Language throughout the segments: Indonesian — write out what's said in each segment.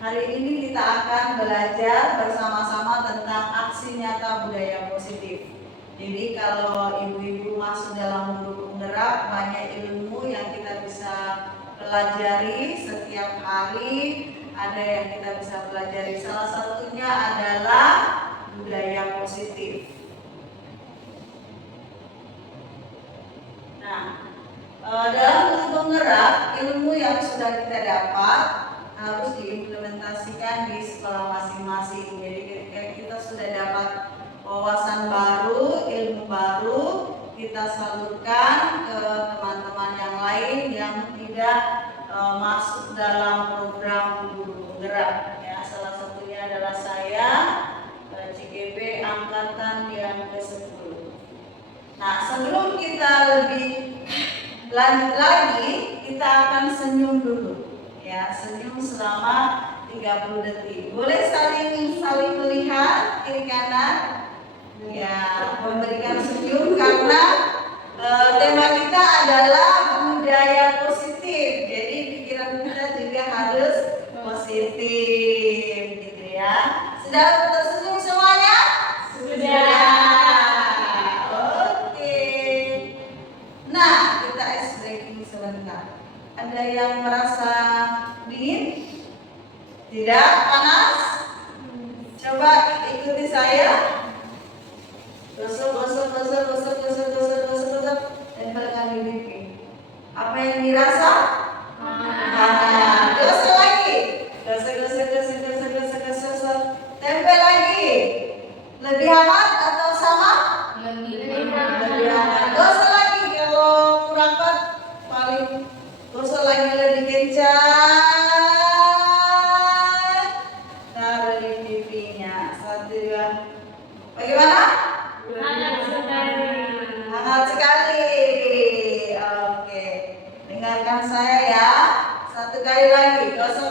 Hari ini kita akan belajar bersama-sama tentang aksi nyata budaya positif. Jadi kalau ibu-ibu masuk dalam guru penggerak, banyak ilmu yang kita bisa pelajari setiap hari. Ada yang kita bisa pelajari. Salah satunya adalah budaya positif. Nah, dalam guru penggerak, ilmu yang sudah kita dapat harus diimplementasikan di sekolah masing-masing. Jadi ketika kita sudah dapat wawasan baru, ilmu baru, kita salurkan ke teman-teman yang lain yang tidak masuk dalam program guru penggerak. Ya, salah satunya adalah saya, CGP angkatan yang ke-10. Nah, sebelum kita lebih lanjut lagi, kita akan senyum dulu. Ya, senyum selama 30 detik. Boleh saling melihat kiri kanan. Ya, memberikan senyum karena tema kita adalah budaya positif. Jadi pikiran kita juga harus positif, gitu ya. Sudah tersenyum semuanya? Sudah. Oke. Nah, kita ice breaking sebentar. Ada yang merasa dingin? Tidak? Panas? Coba ikuti saya. Gosok. Tempelkan di pipi. Apa yang dirasa? Panas. Gosok lagi. Gosok. Tempel lagi. Lebih hangat atau sama? Lebih hangat. Gosok lagi. Kalau kurang kuat, paling gosok lagi lebih kencang. Taruh di pipinya. 1, 2. Bagaimana? Hangat sekali. Oke. Dengarkan saya ya. 1 kali lagi. Gosok.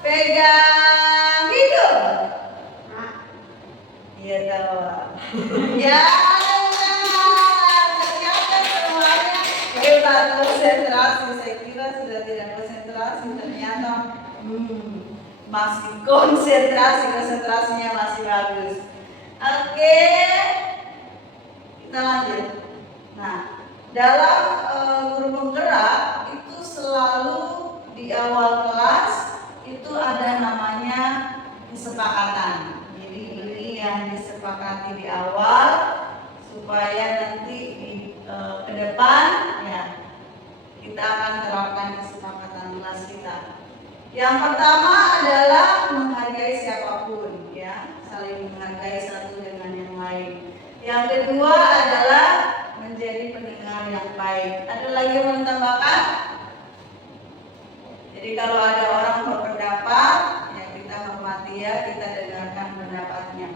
Pegang hidung. Iya tahu. Ya. Hebat, konsentrasi. Saya kira sudah tidak konsentrasi, ternyata masih konsentrasinya masih bagus. Oke, kita lanjut. Nah, dalam guru penggerak itu selalu di awal kelas itu ada namanya kesepakatan. Jadi ini yang disepakati di awal supaya nanti ke depan ya kita akan terapkan kesepakatan kelas kita. Yang pertama adalah menghargai siapapun, ya, saling menghargai satu dengan yang lain. Yang kedua adalah menjadi pendengar yang baik. Ada lagi yang mau ditambahkan? Jadi kalau ada orang berpendapat, ya kita hormati ya, kita dengarkan pendapatnya.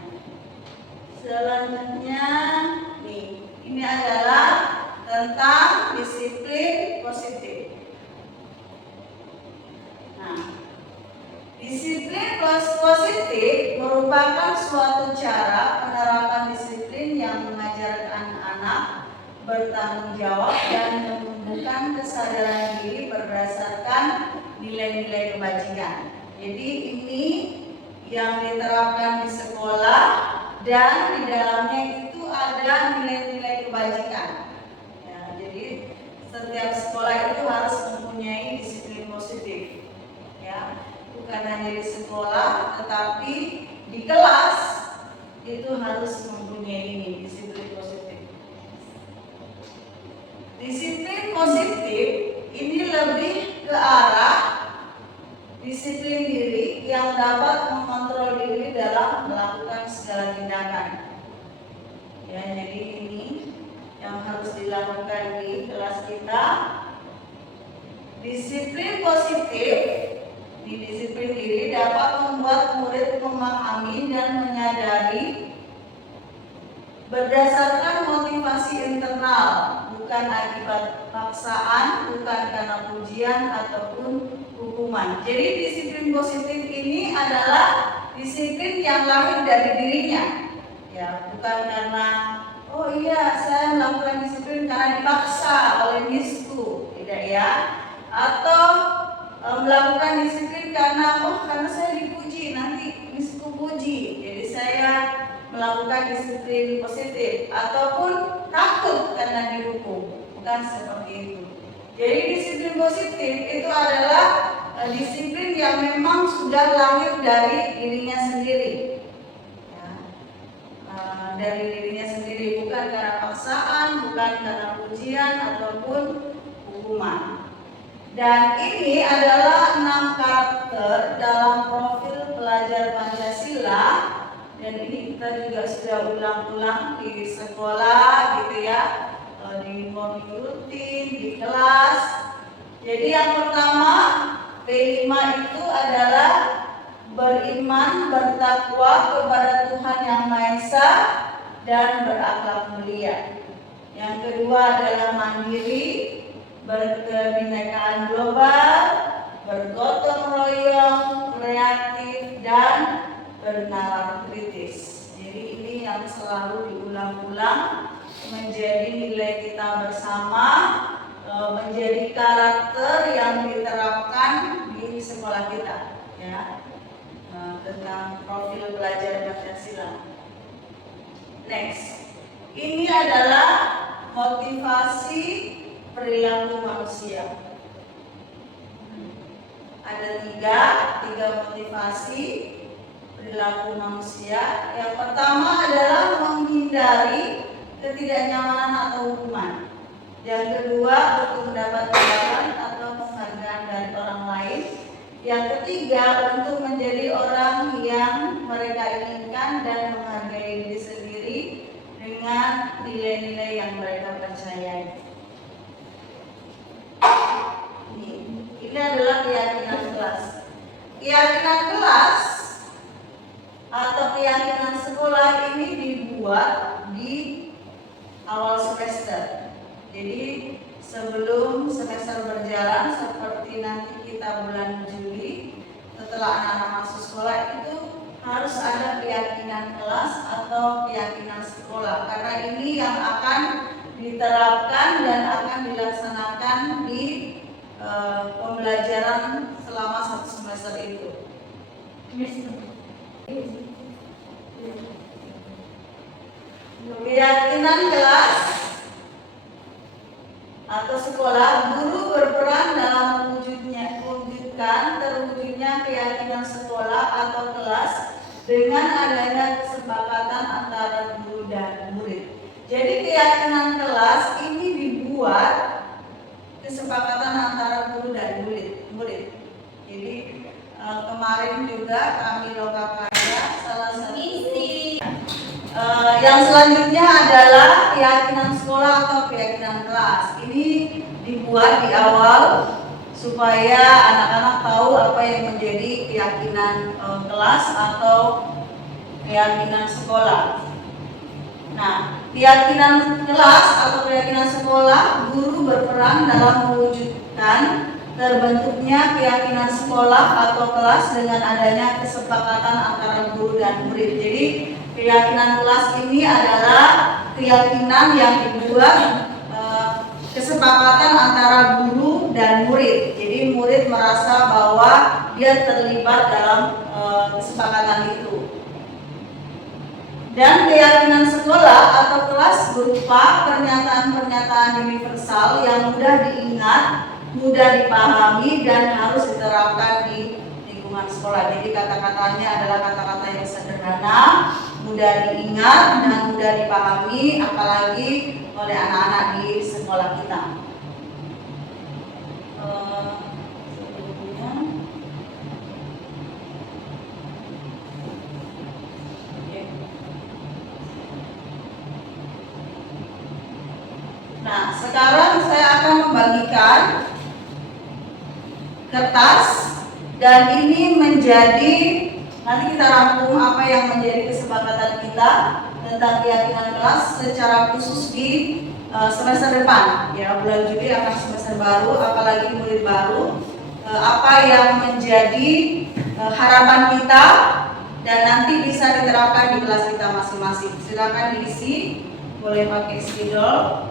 Selanjutnya nih, ini adalah tentang disiplin positif. Nah, disiplin positif merupakan suatu cara penerapan disiplin yang mengajarkan anak bertanggung jawab dan menumbuhkan kesadaran diri berdasarkan nilai-nilai kebajikan. Jadi ini yang diterapkan di sekolah dan di dalamnya itu ada nilai-nilai kebajikan. Ya, jadi setiap sekolah itu harus mempunyai disiplin positif. Ya, bukan hanya di sekolah, tetapi di kelas itu harus mempunyai ini disiplin positif. Disiplin positif ini lebih ke arah disiplin diri yang dapat mengontrol diri dalam melakukan segala tindakan. Ya, jadi ini yang harus dilakukan di kelas kita. Disiplin positif di disiplin diri dapat membuat murid memahami dan menyadari berdasarkan motivasi internal, bukan akibat paksaan, bukan karena pujian ataupun hukuman. Jadi disiplin positif ini adalah disiplin yang lahir dari dirinya, ya, bukan karena oh iya saya melakukan disiplin karena dipaksa oleh misku, tidak ya, atau melakukan disiplin karena saya dipuji, nanti misku puji, jadi saya melakukan disiplin positif, ataupun takut karena dihukum, bukan seperti itu. Jadi disiplin positif itu adalah disiplin yang memang sudah lahir dari dirinya sendiri, ya. Dari dirinya sendiri, bukan karena paksaan, bukan karena pujian ataupun hukuman. Dan ini adalah 6 karakter dalam profil pelajar Pancasila, dan ini kita juga sudah ulang-ulang di sekolah gitu ya, di morning routine, di kelas. Jadi yang pertama P5 itu adalah beriman, bertakwa kepada Tuhan Yang Maha Esa dan berakhlak mulia. Yang kedua adalah mandiri, berkebinekaan global, bergotong royong, kreatif, dan bernalar kritis. Jadi ini yang selalu diulang-ulang menjadi nilai kita bersama, menjadi karakter yang diterapkan di sekolah kita, ya, tentang profil pelajar Pancasila. Next, ini adalah motivasi perilaku manusia. Ada tiga motivasi perilaku manusia. Yang pertama adalah menghindari ketidaknyamanan atau hukuman. Yang kedua, untuk mendapat pendapat atau penghargaan dari orang lain. Yang ketiga, untuk menjadi orang yang mereka inginkan dan menghargai diri sendiri dengan nilai-nilai yang mereka percayai. Ini adalah keyakinan kelas. Keyakinan kelas atau keyakinan sekolah ini dibuat di awal semester. Jadi sebelum semester berjalan, seperti nanti kita bulan Juli, setelah anak-anak masuk sekolah itu harus ada keyakinan kelas atau keyakinan sekolah, karena ini yang akan diterapkan dan akan dilaksanakan di pembelajaran selama 1 semester itu. Keyakinan kelas atau sekolah, guru berperan dalam terwujudnya keyakinan sekolah atau kelas dengan adanya kesepakatan antara guru dan murid. Jadi keyakinan kelas ini dibuat kesepakatan antara guru dan murid. Jadi kemarin juga kami lokakarya salah satu yang selanjutnya adalah keyakinan sekolah atau keyakinan kelas. Ini dibuat di awal supaya anak-anak tahu apa yang menjadi keyakinan kelas atau keyakinan sekolah. Nah, keyakinan kelas atau keyakinan sekolah, guru berperan dalam mewujudkan terbentuknya keyakinan sekolah atau kelas dengan adanya kesepakatan antara guru dan murid. Jadi keyakinan kelas ini adalah keyakinan yang dibuat kesepakatan antara guru dan murid. Jadi murid merasa bahwa dia terlibat dalam kesepakatan itu. Dan keyakinan sekolah atau kelas berupa pernyataan-pernyataan universal yang mudah diingat, mudah dipahami, dan harus diterapkan di lingkungan sekolah. Jadi kata-katanya adalah kata-kata yang sederhana, mudah diingat, dan mudah dipahami, apalagi oleh anak-anak di sekolah kita. Nah, sekarang saya akan membagikan kertas, dan ini menjadi, nanti kita rangkum apa yang menjadi kesepakatan kita tentang keyakinan kelas secara khusus di semester depan. Ya, bulan Juli akan semester baru, apalagi murid baru. Apa yang menjadi harapan kita dan nanti bisa diterapkan di kelas kita masing-masing. Silakan diisi, boleh pakai spidol.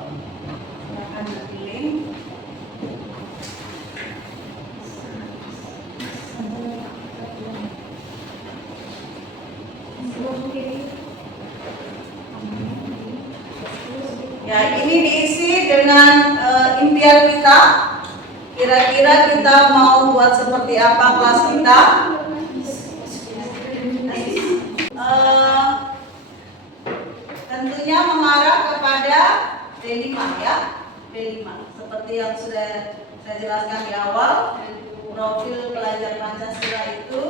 Ya, ini diisi dengan impian kita. Kira-kira kita mau buat seperti apa kelas kita? Tentunya mengarah kepada B5 ya. B5 seperti yang sudah saya jelaskan di awal, profil pelajar Pancasila itu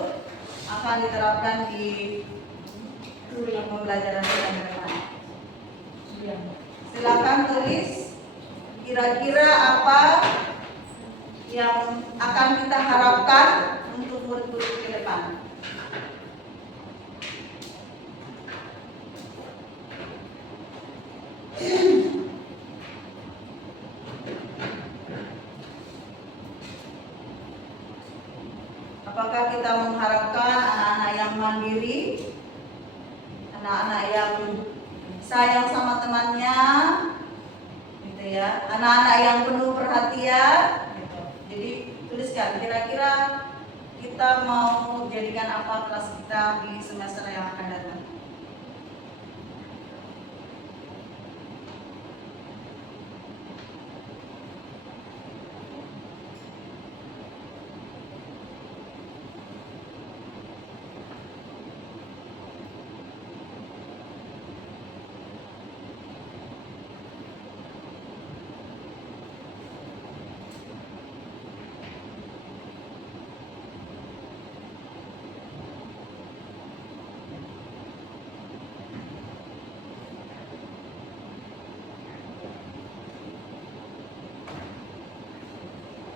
akan diterapkan di pembelajaran kita ke depan. Silakan tulis kira-kira apa yang akan kita harapkan untuk murid-murid ke depan. Apakah kita mengharapkan anak-anak yang mandiri, anak-anak yang sayang sama temannya, gitu ya, anak-anak yang penuh perhatian, gitu. Jadi tuliskan kira-kira kita mau jadikan apa kelas kita di semester yang akan datang.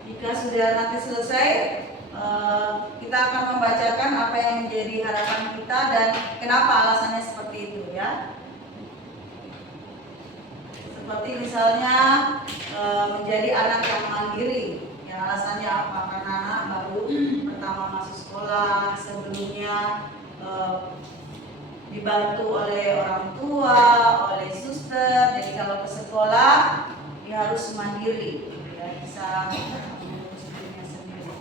Jika sudah nanti selesai, kita akan membacakan apa yang menjadi harapan kita dan kenapa alasannya seperti itu ya. Seperti misalnya menjadi anak yang mandiri, ya alasannya apa? Karena anak baru pertama masuk sekolah, sebelumnya dibantu oleh orang tua, oleh suster. Jadi kalau ke sekolah dia harus mandiri, ya, bisa mengurus dirinya sendiri.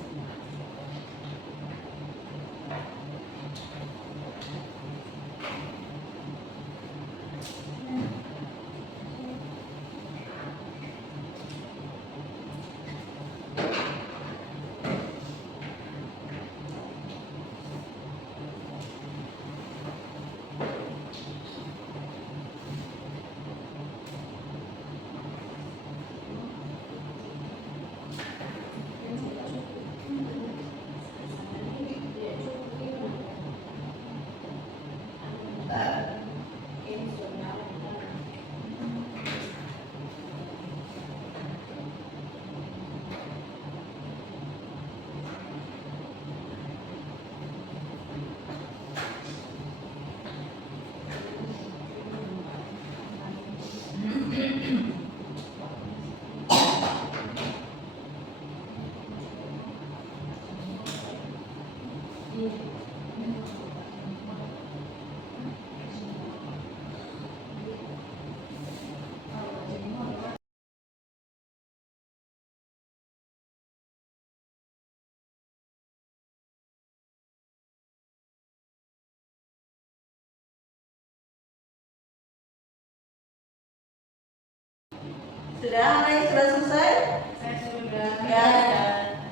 Sudah, Ray, sudah selesai? Saya sudah. Ya,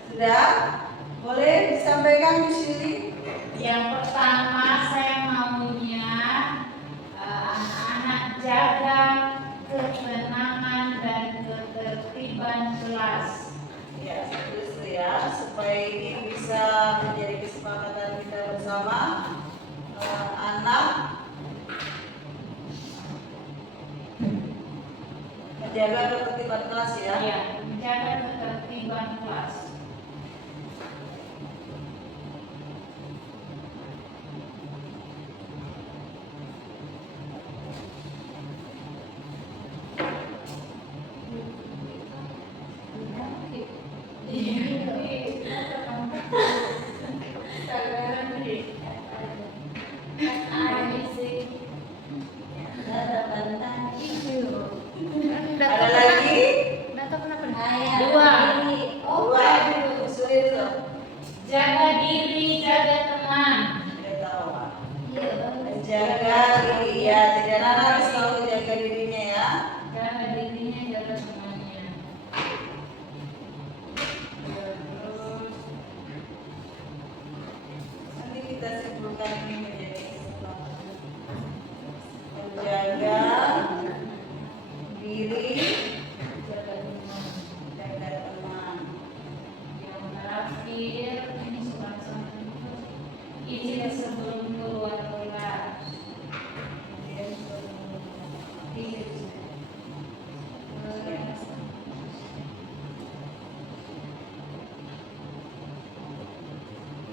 sudah. Boleh disampaikan di sini? Yang pertama saya maunya anak-anak jaga ketenangan dan ketertiban kelas. Ya, itu ya, supaya ini bisa menjadi kesepakatan kita bersama. Anak menjaga ketertiban kelas ya. Ya, menjaga ketertiban kelas. Ada lagi? Dua. Dua. Sulit tuh. Jaga diri, jaga teman. Tidak tahu. Menjaga Mandiri, jaga teman. jaga teman. Yang terakhir ini soal izin sebelum keluar kelas.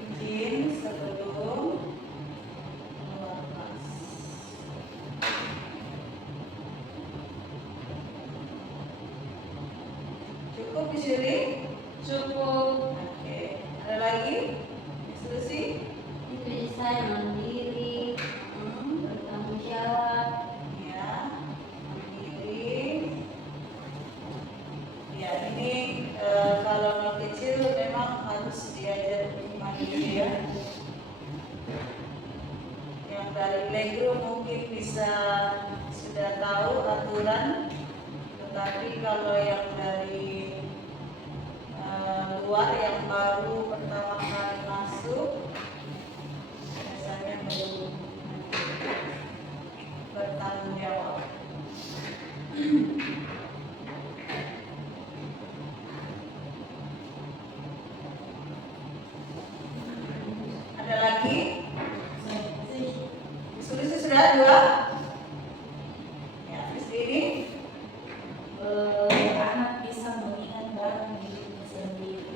Izin sebelum keluar kelas. Cukup di sini? Cukup. Oke. Ada lagi? Diskusi? Itu saya mandiri, bertanggung jawab. Ya, mandiri. Ya, ini kalau anak kecil memang harus diajar mandiri ya. Yang dari playgroup mungkin bisa sudah tahu aturan, tetapi kalau yang dari luar yang baru pertama kali masuk biasanya belum bertanggung jawab. Ada lagi? Diskusi sudah dua? Ya, di sini Anak bisa mengingat barang dirinya sendiri.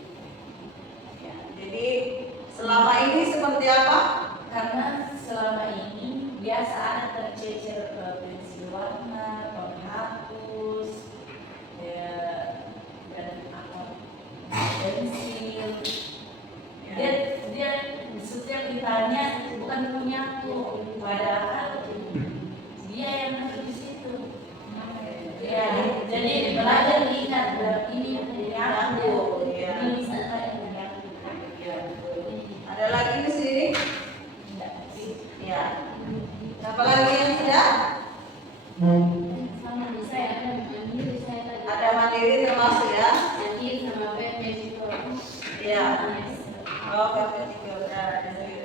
ya, jadi selama ini seperti apa? Karena selama ini biasa anak tercecer pensil warna, penghapus, ya, dan apa pensil. Dia setiap ditanya itu bukan punyaku, padahal dia yang ada di situ. Ya, jadi belajar ingat ini yang aku, Ya. ini saya yang Ada lagi di sini? tidak. Ya. Apa lagi yang sudah? Sama saya ada mandiri, saya tadi. Ada mandiri termasuk ya? Mandiri sama PP itu. Ya. Oh, kakak juga udah ada lagi.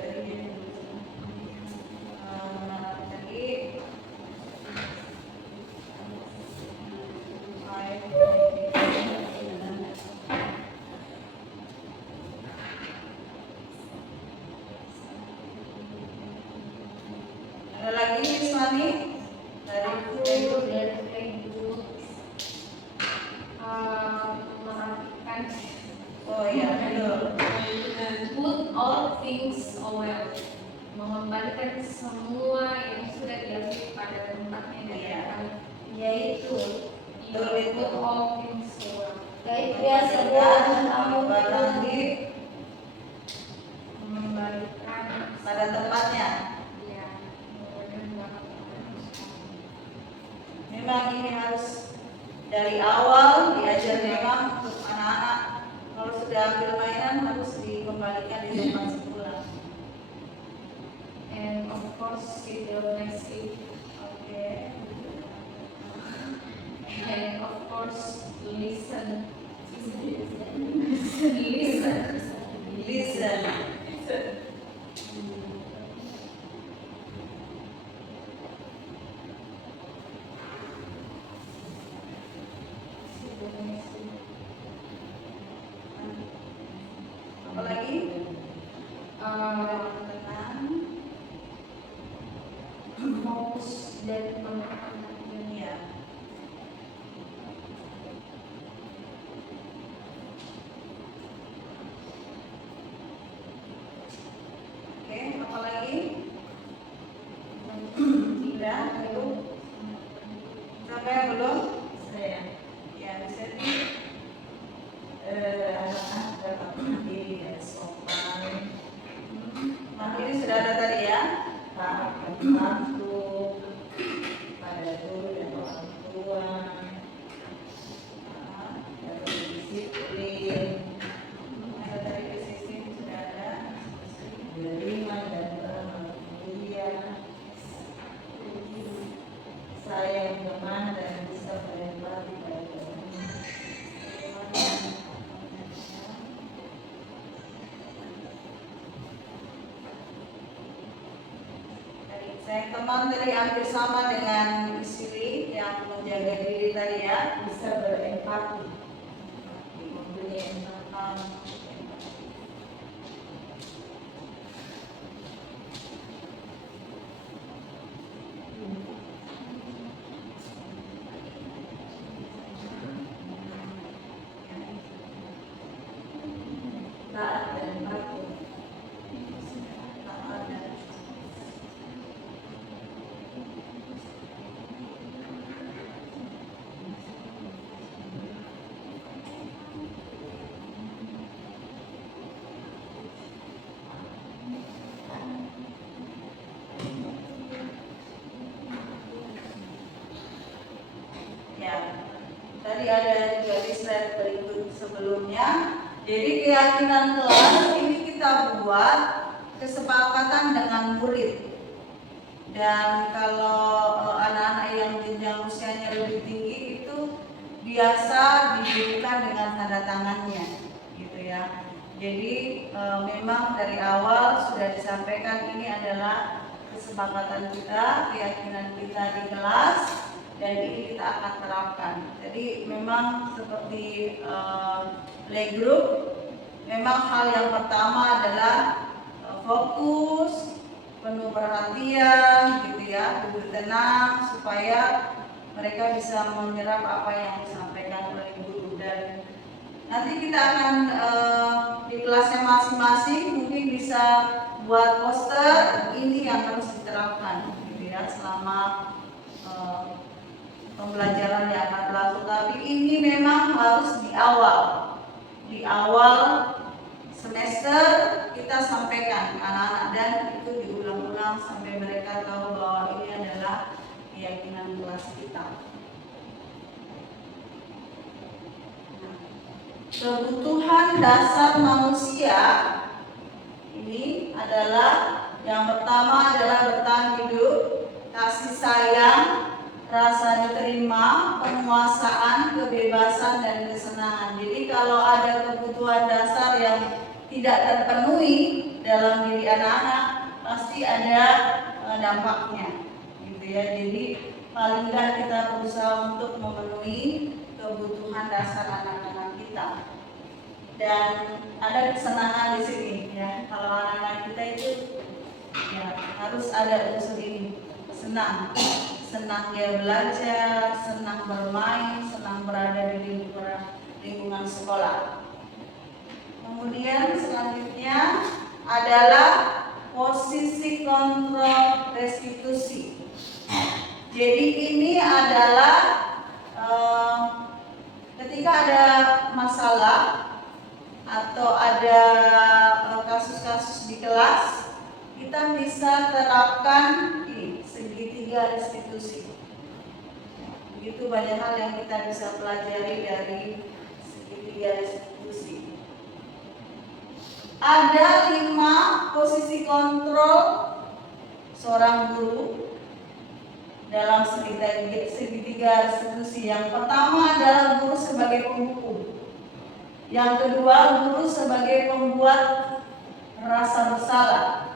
Ada lagi Ismani dari Aku dari Facebook memperhatikan Oh iya betul. put all things away, mengembalikan semua yang sudah diambil pada tempatnya dari Iya. awal. Yaitu Betul itu. Put all things away. kayak biasa buat kamu barang di Mengembalikan pada tempatnya. ya, Memang ini harus dari awal diajar memang untuk anak-anak. Kalau sudah ambil mainan harus dikembalikan di tempat semula. and of course video message, Oke. and of course listen. Listen. Apalagi? Tenang. Fokus dan pemahaman Dunia. Oke, apalagi? Tidak, belum. Sampai yang belum? saya Ya, bisa anak-anak dapat mandiri dan sopan, mandiri sudah ada tadi ya? taat dan patuh pada guru dan orang tua, dan disiplin, Ada tadi di sisi sudah ada. menerima dan beramah mulia, sayang teman dan bisa berempati pada teman. Saya teman tadi hampir sama dengan istri yang menjaga diri tadi ya. bisa berempati, mempunyai empati. Taat dan patuh. Taat dan ya. Tadi ada juga di slide berikut sebelumnya. Jadi keyakinan kelas ini kita buat kesepakatan dengan murid. Dan kalau anak-anak yang jenjang usianya lebih tinggi itu biasa diberikan dengan tanda tangannya, gitu ya. Jadi memang dari awal sudah disampaikan ini adalah kesepakatan kita, keyakinan kita di kelas, dan ini kita akan terapkan. Jadi memang seperti playgroup, memang hal yang pertama adalah fokus, penuh perhatian, gitu ya, duduk tenang supaya mereka bisa menyerap apa yang disampaikan oleh guru. Dan nanti kita akan di kelasnya masing-masing mungkin bisa buat poster ini yang harus diterapkan, gitu ya, selama pembelajaran yang akan berlangsung. Tapi ini memang harus di awal semester kita sampaikan ke anak-anak, dan itu diulang-ulang sampai mereka tahu bahwa ini adalah keyakinan kelas kita. Kebutuhan dasar manusia ini adalah yang pertama adalah bertahan hidup, kasih sayang, rasa diterima, penguasaan, kebebasan, dan kesenangan. Jadi kalau ada kebutuhan dasar yang tidak terpenuhi dalam diri anak-anak, pasti ada dampaknya, gitu ya. Jadi paling tidak kita berusaha untuk memenuhi kebutuhan dasar anak-anak kita. Dan ada kesenangan di sini, ya. Kalau anak-anak kita itu ya harus ada unsur ini, senang dia belajar, senang bermain, senang berada di lingkungan sekolah. Kemudian selanjutnya adalah posisi kontrol restitusi. Jadi ini adalah ketika ada masalah atau ada kasus-kasus di kelas, kita bisa terapkan ini segitiga restitusi. Begitu banyak hal yang kita bisa pelajari dari segitiga restitusi. Ada 5 posisi kontrol seorang guru dalam segitiga restitusi. Yang pertama adalah guru sebagai penghukum. Yang kedua, guru sebagai pembuat rasa bersalah.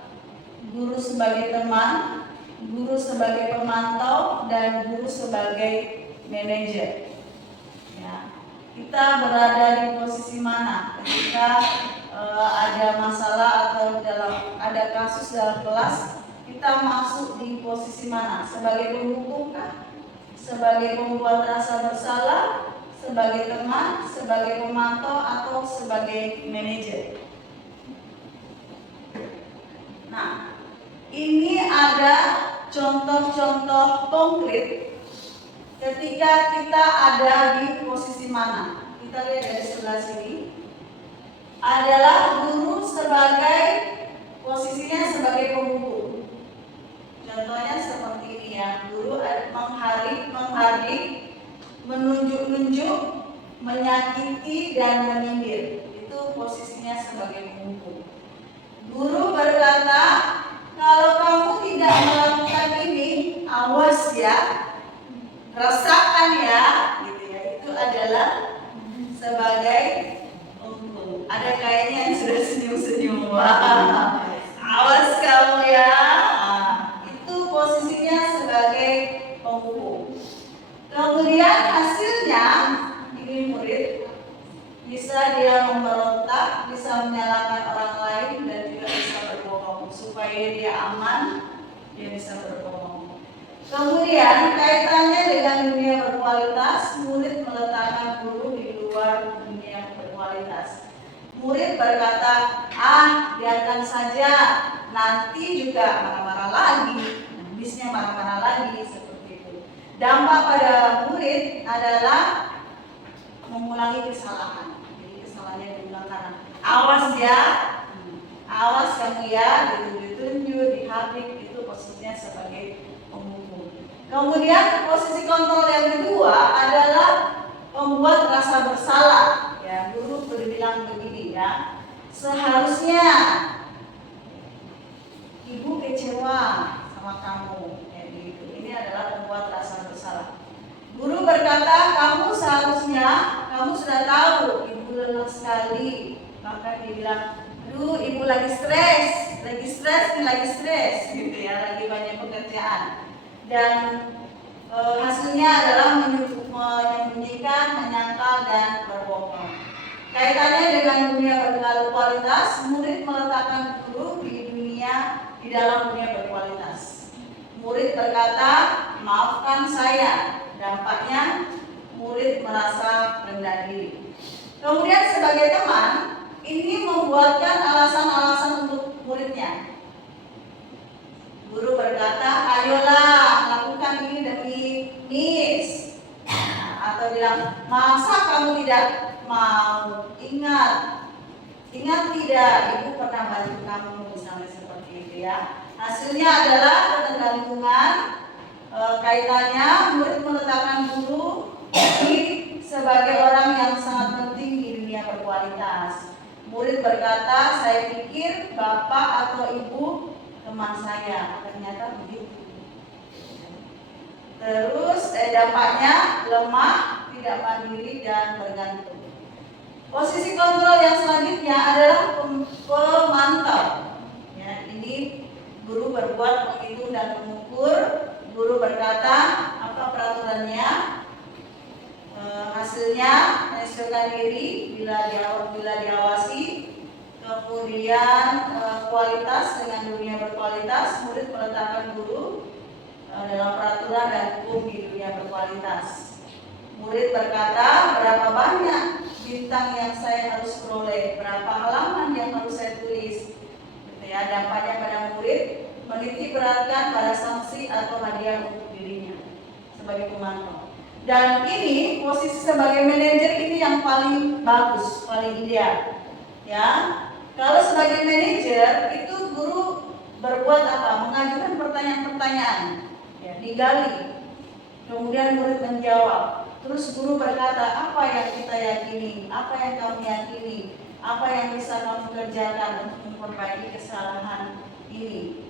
Guru sebagai teman, guru sebagai pemantau, dan guru sebagai manajer. Ya, kita berada di posisi mana ketika ada masalah atau ada kasus dalam kelas? Kita masuk di posisi mana? Sebagai penghukum kah? Sebagai pembuat rasa bersalah? Sebagai teman? Sebagai pemantau? Atau sebagai manajer? Nah, ini ada contoh-contoh konkret ketika kita ada di posisi mana. Kita lihat dari sebelah sini. Adalah guru sebagai posisinya sebagai penghukum. Contohnya seperti ini ya, guru menghardik, menunjuk-nunjuk, menyakiti, dan menyindir. Itu posisinya sebagai penghukum. Guru berkata, kalau kamu tidak melakukan ini, awas ya, rasakan ya, gitu ya. Itu adalah sebagai penghukum. Ada kayaknya yang sudah senyum-senyum. Awas kamu ya. Itu posisinya sebagai penghukum. Kemudian hasilnya ini murid bisa dia memberontak, bisa menyalahkan orang lain, dan juga bisa berbohong supaya dia aman, dia bisa berbohong. Kemudian kaitannya dengan dunia berkualitas, murid meletakkan guru di luar dunia berkualitas. Murid berkata, biarkan saja, nanti juga marah-marah lagi, bisnya marah-marah lagi, seperti itu. Dampak pada murid adalah mengulangi kesalahan. Jadi kesalahannya diulang-ulang. Awas ya, awas kamu ya, ditunjuk, dihabis, itu posisinya sebagai pemukul. Kemudian posisi kontrol yang kedua adalah membuat rasa bersalah. Ya, guru berbilang begini ya, seharusnya ibu kecewa sama kamu, ya, gitu. Ini adalah membuat rasa bersalah. Guru berkata, kamu seharusnya, kamu sudah tahu ibu lelah sekali. Maka dia bilang, aduh ibu lagi stres, gitu ya, lagi banyak pekerjaan. Dan hasilnya adalah menyembunyikan, menyangkal, dan berbohong. Kaitannya dengan dunia berkualitas, murid meletakkan guru di dalam dunia berkualitas. Murid berkata, maafkan saya. Dampaknya murid merasa rendah diri. Kemudian sebagai teman, ini membuatkan alasan-alasan untuk muridnya. Guru berkata, ayolah lakukan ini demi Miss. Atau bilang, masa kamu tidak mau? Ingat tidak, ibu pernah bantu kamu, misalnya seperti itu ya. Hasilnya adalah ketergantungan. Kaitannya murid meletakkan guru sebagai orang yang sangat penting di dunia berkualitas. Murid berkata, saya pikir bapak atau ibu teman saya, ternyata begitu. Terus dampaknya lemah, tidak mandiri, dan bergantung. Posisi kontrol yang selanjutnya adalah pemantau. Ya, ini guru berbuat menghitung dan mengukur. Guru berkata, apa peraturannya? Hasilnya menyesuaikan diri bila diawasi. Kemudian kualitas dengan dunia berkualitas, murid meletakkan guru dalam peraturan dan hukum di dunia berkualitas. Murid berkata, berapa banyak bintang yang saya harus peroleh, berapa halaman yang harus saya tulis. Gitu ya, dampaknya pada murid menitik beratkan pada sanksi atau hadiah untuk dirinya sebagai pemantau. Dan ini posisi sebagai manajer ini yang paling bagus, paling ideal. Ya, kalau sebagai manajer itu guru berbuat apa? Mengajukan pertanyaan-pertanyaan, ya, digali. Kemudian murid menjawab. Terus guru berkata, apa yang kita yakini, apa yang kamu yakini, apa yang bisa kamu kerjakan untuk memperbaiki kesalahan ini.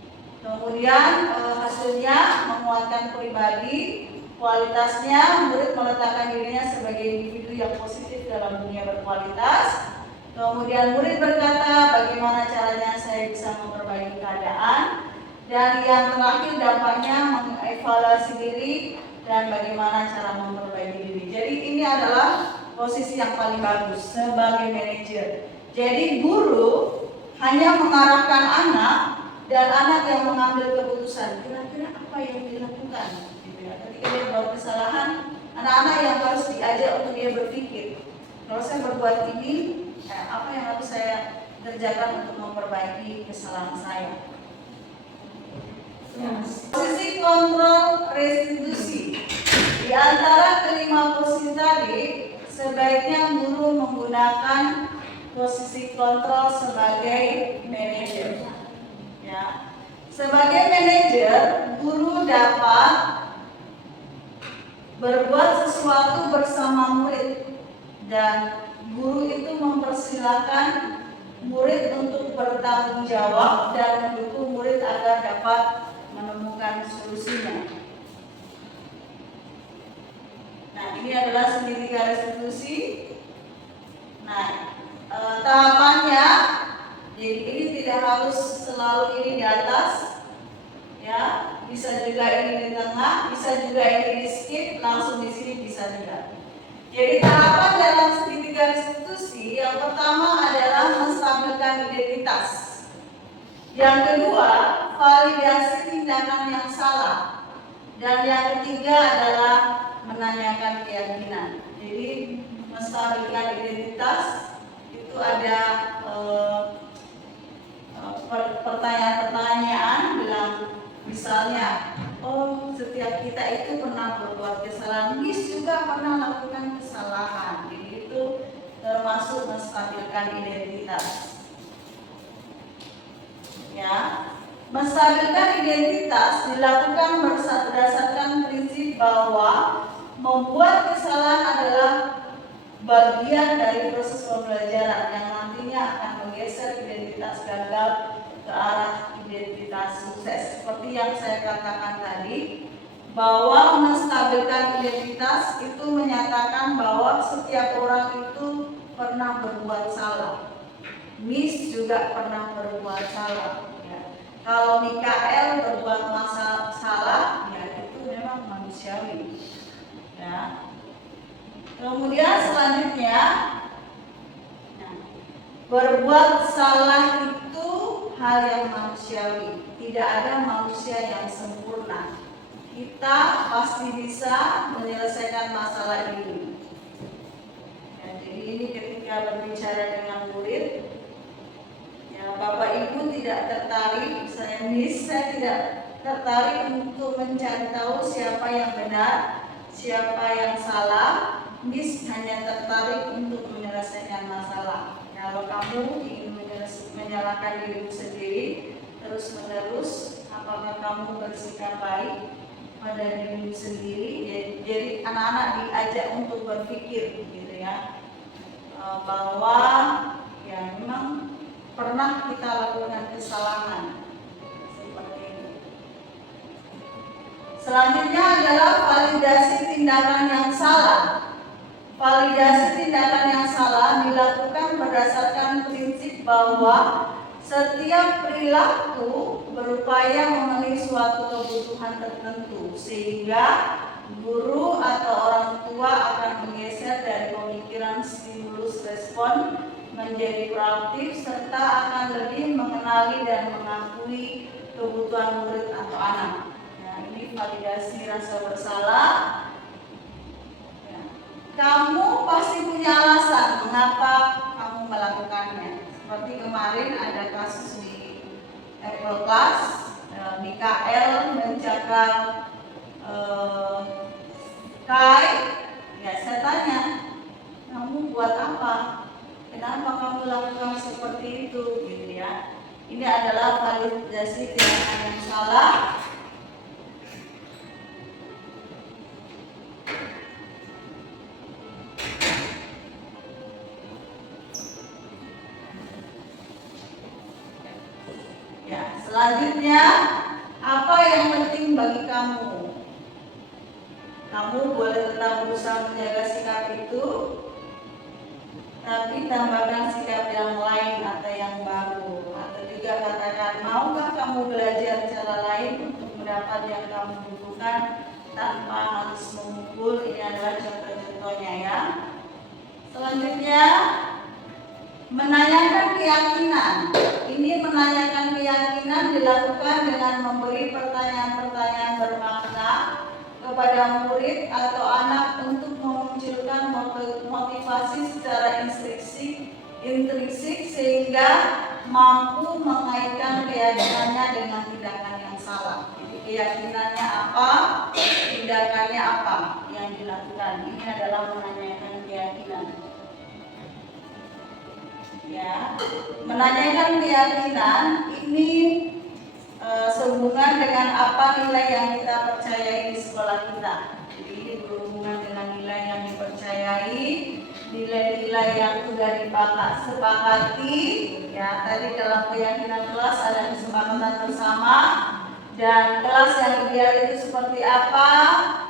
Kemudian hasilnya menguatkan pribadi, kualitasnya murid meletakkan dirinya sebagai individu yang positif dalam dunia berkualitas. Kemudian murid berkata, bagaimana caranya saya bisa memperbaiki keadaan. Dan yang terakhir dampaknya mengevaluasi diri dan bagaimana cara memperbaiki diri. Jadi ini adalah posisi yang paling bagus sebagai manajer. Jadi guru hanya mengarahkan anak, dan anak yang mengambil keputusan kira-kira apa yang dilakukan, gitu ya. Ketika dia buat kesalahan, anak-anak yang harus diajak untuk dia berpikir, kalau saya berbuat ini, apa yang harus saya kerjakan untuk memperbaiki kesalahan saya. Posisi kontrol restitusi. Di antara kelima posisi tadi, sebaiknya guru menggunakan posisi kontrol sebagai manajer. Ya. Sebagai manajer, guru dapat berbuat sesuatu bersama murid, dan guru itu mempersilahkan murid untuk bertanggung jawab dan mendukung murid agar dapat menemukan solusinya. Nah, ini adalah segitiga restitusi. Nah, tahapannya, jadi ini tidak harus selalu ini di atas, ya, bisa juga ini di tengah, bisa juga ini di skip, langsung di sini bisa juga. Jadi tahapan dalam segitiga restitusi yang pertama adalah menstabilkan identitas. Yang kedua, validasi tindakan yang salah. Dan yang ketiga adalah menanyakan keyakinan. Jadi menstabilkan identitas itu ada pertanyaan-pertanyaan bilang misalnya, oh setiap kita itu pernah berbuat kesalahan, Miss juga pernah melakukan kesalahan. Jadi itu termasuk menstabilkan identitas. Ya, menstabilkan identitas dilakukan berdasarkan prinsip bahwa membuat kesalahan adalah bagian dari proses pembelajaran yang nantinya akan menggeser identitas gagal ke arah identitas sukses. Seperti yang saya katakan tadi, bahwa menstabilkan identitas itu menyatakan bahwa setiap orang itu pernah berbuat salah. Miss juga pernah berbuat salah. Ya. Kalau Mikael berbuat salah, ya itu memang manusiawi. Ya. Kemudian selanjutnya, berbuat salah itu hal yang manusiawi. Tidak ada manusia yang sempurna. Kita pasti bisa menyelesaikan masalah ini. Ya, jadi ini ketika berbicara dengan murid, ya, Bapak Ibu tidak tertarik, saya tidak tertarik untuk mencari tahu siapa yang benar, siapa yang salah. Miss hanya tertarik untuk menyelesaikan masalah. Kalau kamu ingin menyalahkan dirimu sendiri terus menerus, apakah kamu bersikap baik pada dirimu sendiri? Jadi anak-anak diajak untuk berpikir, gitu ya, bahwa ya memang pernah kita lakukan kesalahan seperti ini. Selanjutnya adalah validasi tindakan yang salah. Validasi tindakan yang salah dilakukan berdasarkan prinsip bahwa setiap perilaku berupaya memenuhi suatu kebutuhan tertentu, sehingga guru atau orang tua akan menggeser dari pemikiran stimulus respon menjadi proaktif serta akan lebih mengenali dan mengakui kebutuhan murid atau anak. Nah, ini validasi rasa bersalah. Kamu pasti punya alasan mengapa kamu melakukannya. Seperti kemarin ada kasus di Apple Class, Mikael mencakar Kai. Ya, saya tanya, kamu buat apa? Kenapa kamu lakukan seperti itu? Gitu ya. Ini adalah validasi tindakan yang salah. Ya, selanjutnya, apa yang penting bagi kamu? Kamu boleh tetap berusaha menjaga sikap itu, tapi tambahkan sikap yang lain atau yang baru. Atau juga katakan, maukah kamu belajar cara lain untuk mendapat yang kamu butuhkan tanpa harus memukul? Ini adalah contoh-contohnya ya. Selanjutnya, menanyakan keyakinan. Ini menanyakan keyakinan dilakukan dengan memberi pertanyaan-pertanyaan bermakna kepada murid atau anak untuk memunculkan motivasi secara intrinsik sehingga mampu mengaitkan keyakinannya dengan tindakan yang salah. Jadi keyakinannya apa, tindakannya apa yang dilakukan. Ini adalah menanyakan keyakinan. Ya, menanyakan keyakinan ini sehubungan dengan apa nilai yang kita percayai di sekolah kita. Jadi ini berhubungan dengan nilai yang dipercayai, nilai-nilai yang sudah disepakati. Ya, tadi dalam keyakinan kelas ada kesepakatan bersama, dan kelas yang ideal itu seperti apa,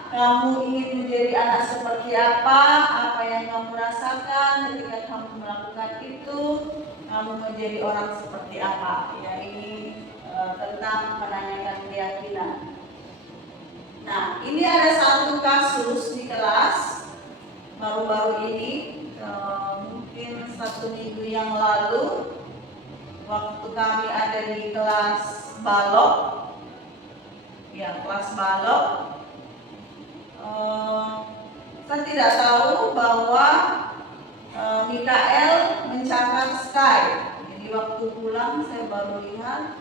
kamu ingin menjadi anak seperti apa yang kamu rasakan ketika kamu melakukan itu, kamu menjadi orang seperti apa. Ya, ini tentang menanyakan keyakinan. Nah, ini ada satu kasus di kelas baru-baru ini, mungkin 1 minggu yang lalu, waktu kami ada di kelas balok, saya tidak tahu bahwa Mikael mencakar Sky. Jadi waktu pulang saya baru lihat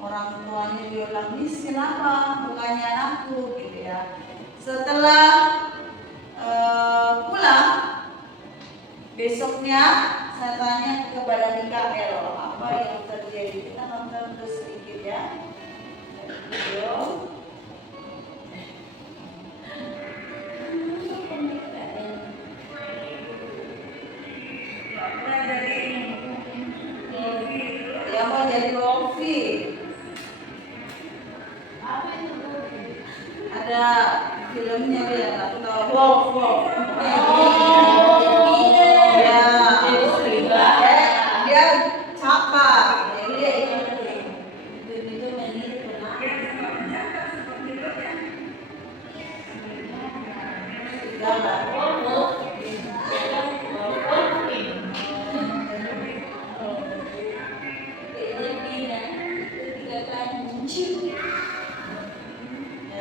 orang tuanya bilang, "Miss, kenapa bukannya anakku?" gitu ya. Setelah pulang besoknya saya tanya kepada Mikael, apa yang terjadi. Kita nonton terus sedikit ya video. Dia mau jadi Rofi. Ada filmnya dia, Wolf. Dia cakar, jadi dia ikutin. Itu menit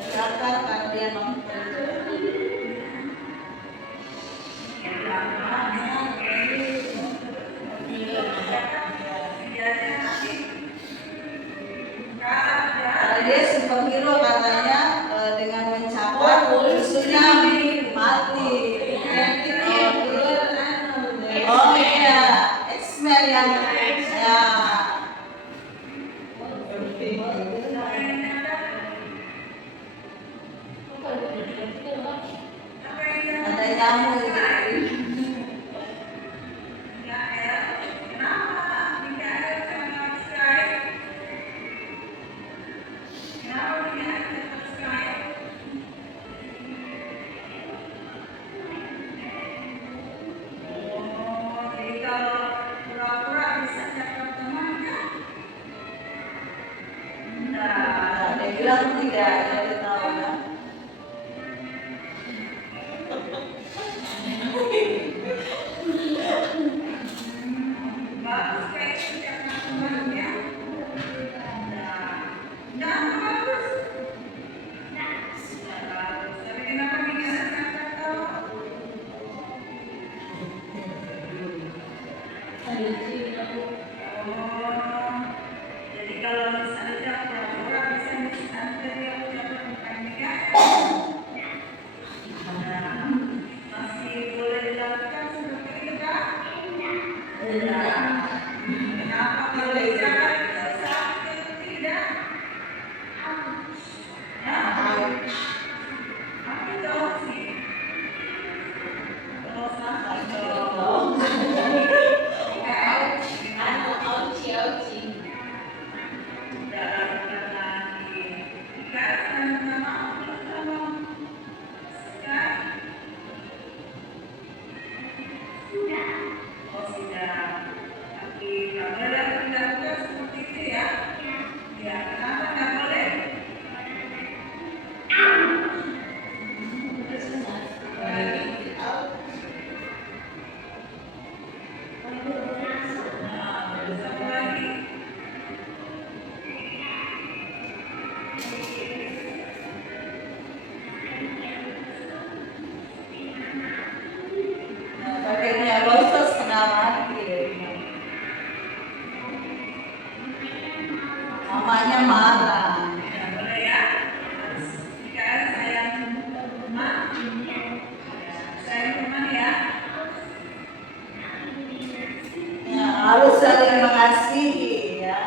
cakar karena dia nonton. Dia superhero katanya, dengan mencakar susunya mati. Oh iya, X-Men yang ya. Ada nyamuk gitu. Dia bilang tidak, dia tahu ya. Jadi kalau misalnya pura-pura bisa nanti dia ucapkan bukannya, masih boleh dilakukan seperti itu kan? Tidak. Kenapa kalau diucapkan saat itu tidak? Tapi dong sih. Terus sampai dong. Pakainya Roses kena mati. Mamanya marah. Boleh ya? Sekarang saya teman. Saya teman ya. Ya, harus saling mengasihi ya.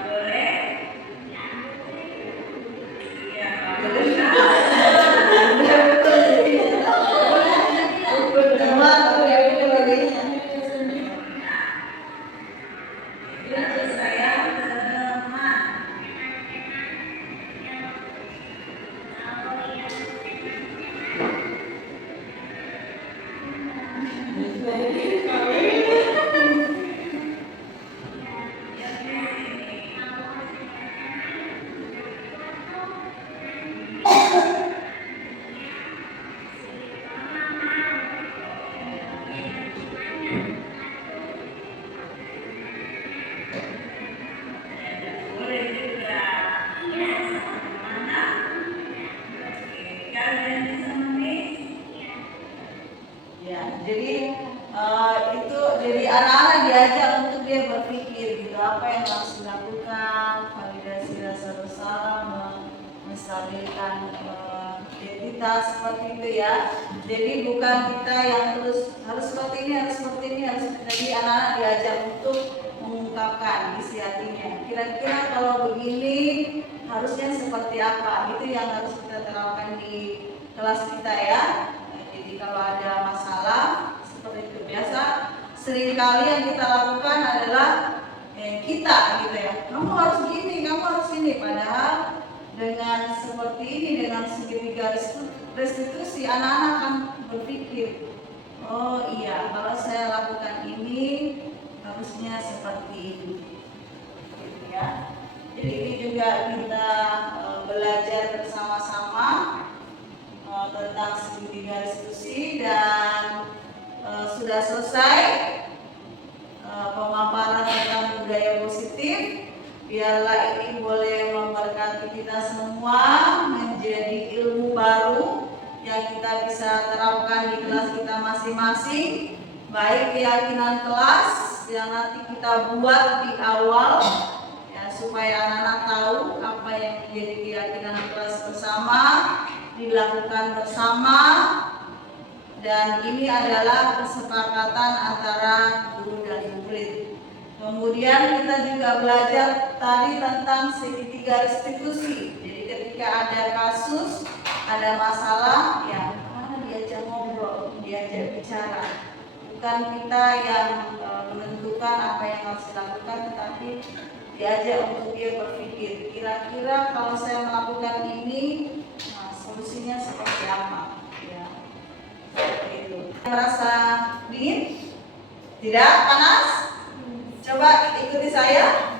Boleh? Iya, boleh. anak-anak diajak untuk dia berpikir gitu, apa yang harus dilakukan, validasi rasa bersalah, menstabilkan identitas seperti itu ya. Jadi bukan kita yang terus harus seperti ini, harus seperti ini, harus seperti ini. Jadi anak-anak diajak untuk mengungkapkan isi hatinya. Kira-kira kalau begini harusnya seperti apa? Itu yang harus kita terapkan di kelas kita ya. Jadi kalau ada masalah seperti itu, biasa seringkali yang kita lakukan adalah kita gitu ya. Kamu harus gini, kamu harus ini. Padahal dengan seperti ini, dengan segitiga restitusi, anak-anak akan berpikir, oh iya, kalau saya lakukan ini harusnya seperti ini, gitu ya. Jadi ini juga kita belajar bersama-sama tentang segitiga restitusi dan sudah selesai pemaparan tentang budaya positif. Biarlah ini boleh memberkati kita semua menjadi ilmu baru yang kita bisa terapkan di kelas kita masing-masing, baik keyakinan kelas yang nanti kita buat di awal ya, supaya anak-anak tahu apa yang menjadi keyakinan kelas bersama, dilakukan bersama, dan ini adalah kesepakatan antara guru dan murid. Kemudian kita juga belajar tadi tentang segitiga restitusi. Jadi ketika ada kasus, ada masalah, ya diajak ngobrol, diajak bicara. Bukan kita yang menentukan apa yang harus dilakukan, tetapi diajak untuk dia berpikir. Kira-kira kalau saya melakukan ini, solusinya seperti apa? Ya, seperti itu. Merasa dingin? Tidak? Panas? Coba ikuti saya.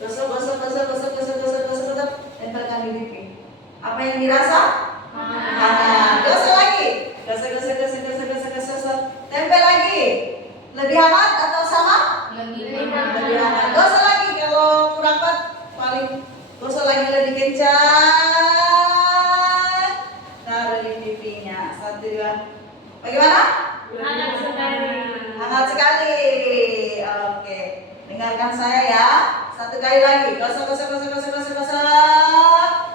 Gosok, tempelkan di pipi. Apa yang dirasa? Hangat. Gosok lagi. Gosok. Tempel lagi. Lebih hangat atau sama? Lebih hangat. Gosok lagi. Kalau kurang kuat, paling gosok lagi lebih kencang. Taruh di pipinya. 1, 2. Bagaimana? Hangat sekali. Hangat sekali. Oke, dengarkan saya ya. 1 kali lagi. Gosok.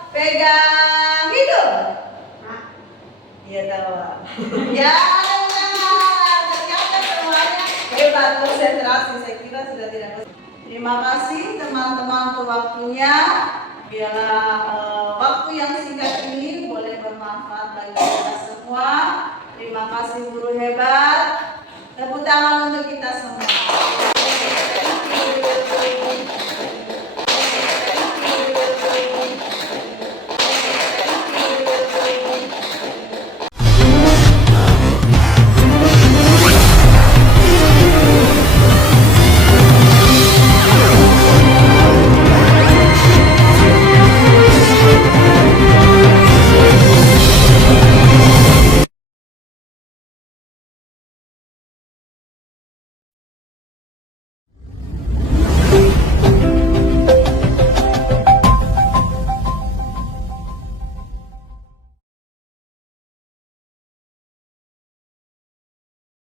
Pegang hidung. Iya tahu. Ya, ternyata semuanya hebat, konsentrasi. Saya kira sudah tidak. Terima kasih teman-teman untuk waktunya. Biarlah waktu yang singkat ini boleh bermanfaat bagi kita semua. Terima kasih guru hebat. Tepuk tangan untuk kita semua.